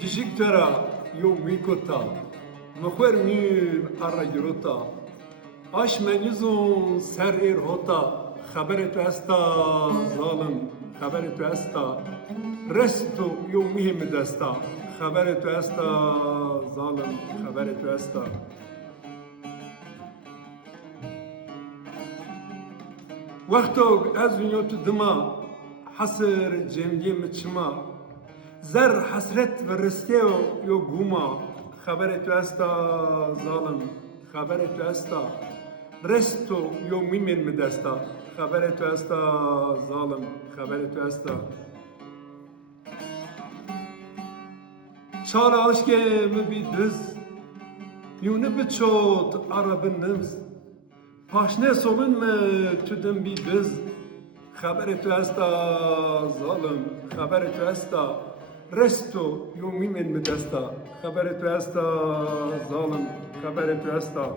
جیشک ترا یو میکوتا مخور میر ارا گروتا آش منیزون سر ایر هوتا خبرت استا ظالم خبرت استا رستو یو مهم دستا خبرت استا ظالم خبرت استا وقتو از دنیا تو دما حسر جمعی مچما زر حسرت و رستیو یو گوما خبرت استا ظالم خبرت استا رستو یو میمن مدستا خبرت استا ظالم خبرت استا چال عشق مبی دز یونه بچوت عرب نمز پاشنه سولن مه تو دم بی دز خبرت استا ظالم خبرت استا رستو یو میمن مدستا خبرت استا ظالم خبرت استا